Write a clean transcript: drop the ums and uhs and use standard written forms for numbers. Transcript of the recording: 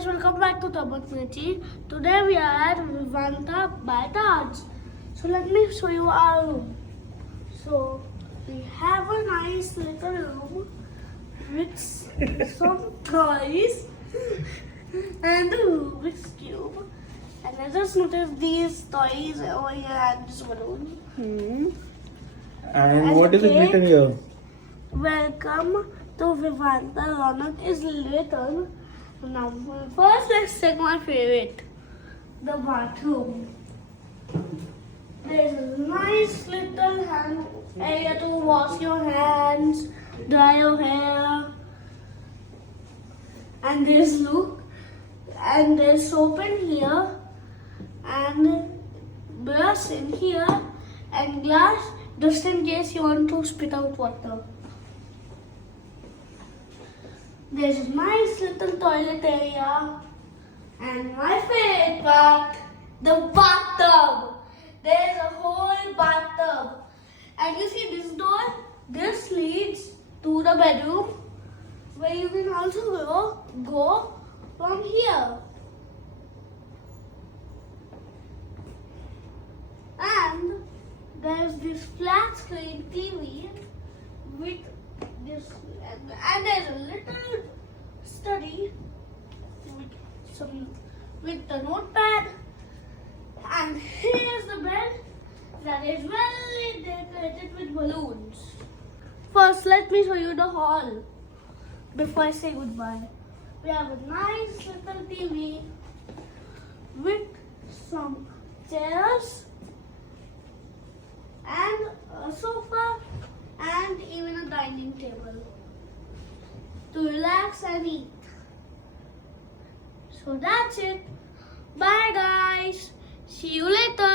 guys, welcome back to Tabak. Today we are at Vivanta by Taj. So let me show you our room. So we have a nice little room with some toys and a Rubik's Cube. And I just noticed these toys over here and this balloon. And what is it cake. written here? Welcome to Vivanta. Raunak is little. Now, first let's check my favorite, the bathroom. There's a nice little hand area to wash your hands, dry your hair, and there's soap in here, and brush in here, and glass just in case you want to spit out water. There's a nice little toilet area, and my favorite part, the bathtub. There's a whole bathtub, and you see this door. This leads to the bedroom, where you can also go from here. And there's this flat screen TV with this, and there's a little study with the notepad, and here's the bed that is well decorated with balloons. First, let me show you the hall before I say goodbye. We have a nice little TV with some chairs and a sofa and even a dining table to relax and eat. So that's it. Bye guys. See you later.